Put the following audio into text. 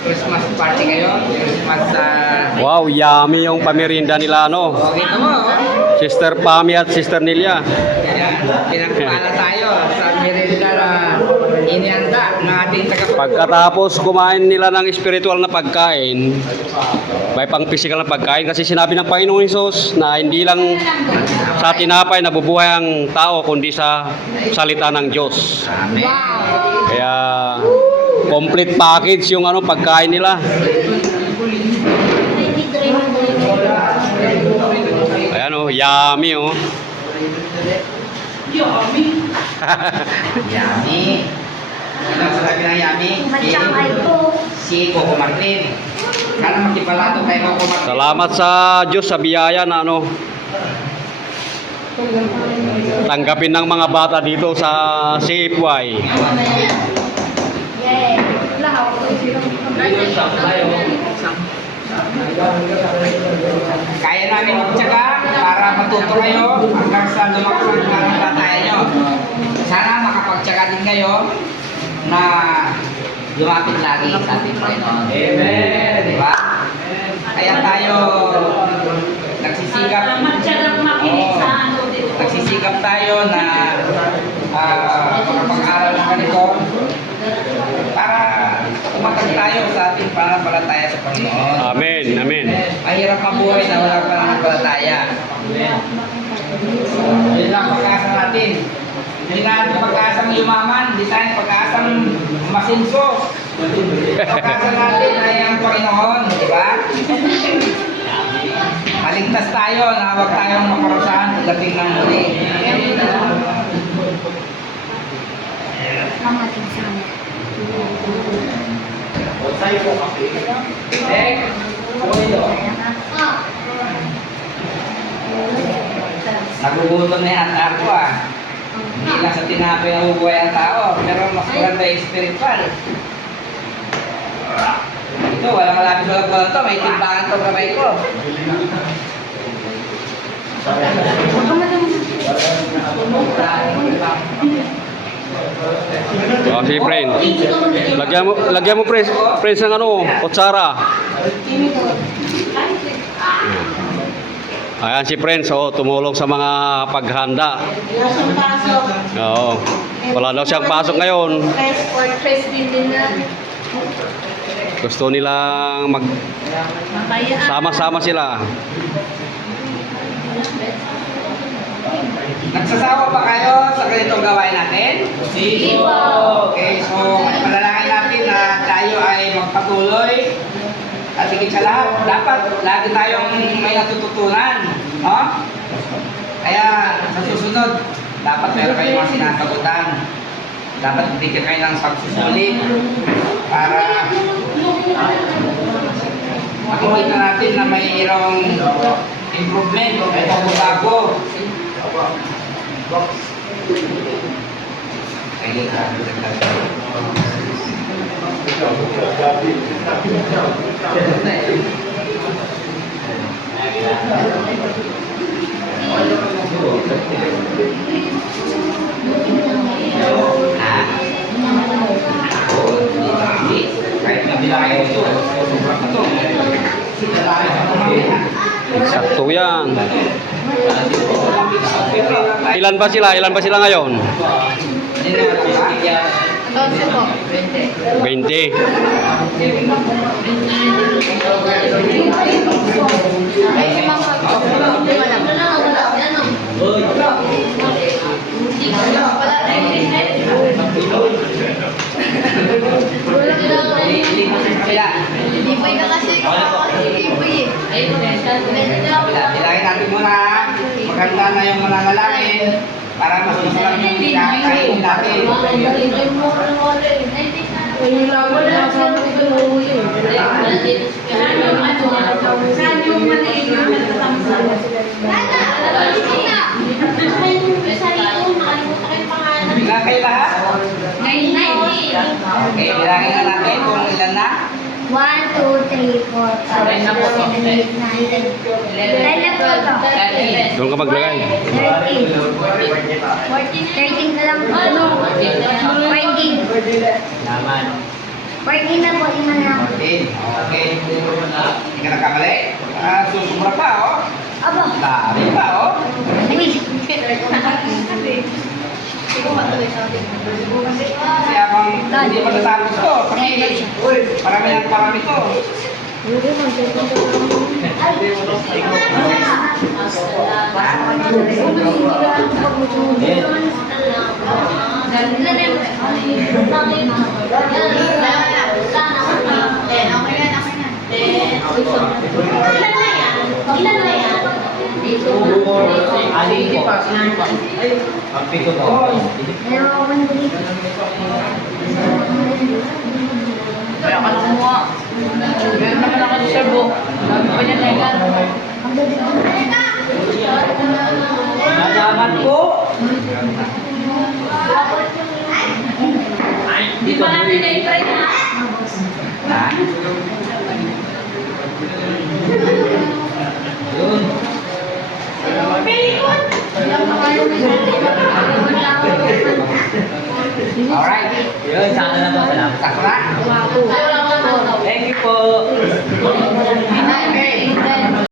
Christmas party kayo? Christmas Wow, yummy yung pamerinda nila, ano? okay mo, Sister Pami at Sister Nelia. Yan, pinagpala tayo sa merienda na inianda ng ating tagapagtulong. Pagkatapos kumain nila ng spiritual na pagkain, may pang physical na pagkain kasi sinabi ng Panginoong Hesus na hindi lang sa tinapay nabubuhay ang tao kundi sa salita ng Diyos. Amen. Kaya complete package yung ano pagkain nila. Ayan oh, yummy oh. Yummy. Ano ang sabi ng yummy? Si Coco Martin. Sana makipalato kay Coco Martin. Salamat sa Diyos sa biyaya na ano tanggapin ng mga bata dito sa CFY. Kaya namin magtyaga para matuto kayo hanggang sa lumakas ang pananampalataya nyo. Sana makapagtyaga din kayo na lumapit lagi sa ating Panginoon. Amen! Diba? Kaya tayo nagsisigap. Nagsisigap tayo na makapag-aral ng ganito para umatag tayo sa ating pananampalataya sa Panginoon. Amen, amen. Mahirap mabuhay na walang pananampalataya. Yun lang pag-asa natin. Hindi natin pag-asang yumaman, hindi tayo pag-asang masinso. Pag-asa natin ay ang Panginoon, di ba? Maligtas tayo na huwag tayong makarusahan pagdating ng muli. Nagugutom na yung ako ah. Hindi lang sa tinapay na bubuhay ang tao, pero mas maganda yung spiritual. Ito, walang malapit sa lagbulan to, may timbangan to kamay ko. Oh, si friend. Lagyan mo friends ng ano, kutsara. Ayan si friends, oh, tumulong sa mga paghanda. Oo. Wala daw siyang pasok ngayon. Gusto nilang sama-sama sila. Nagsasawa pa kayo sa ganitong gawain natin? Sige po. Okay, so panalangin natin na tayo ay magpatuloy. At higit sa lahat, dapat lagi tayong may natututunan. No? Kaya sa susunod, dapat meron kayo mga sinasagutan. Dapat bigyan kayo ng pagsusulit para makikita natin na mayroong improvement o may pagbabago. Kahit nabilang kayo ito, sobrang ito. Sakto yan. Ilan ba sila? Ilan ba sila ngayon? 20. Lipoy ka kasi lipoy eh. Bilangin natin muna, maganda na yung mananalangin para mas masarap yung kinakain natin. Bilang kayo lahat? Okay, bilangin na natin kung ilan na. 1, 2, 3, 4, 5, 6, 7, 8, 9, 10. 10 na po ito. Doon ka maglagay. 13. 13 na lang po. 14. Naman. 14 na po, 5 na. Okay, Hindi pa natapos to. Parami ng parami to. Kaya ka lang kumuha. Meron naman ako sa servo. Dami pa niya kailan. Nalaman po. Di pa natin na-try na. Ha? Yun. Alright. Yun, sana na ba? Salamat. Sakura. Thank you po.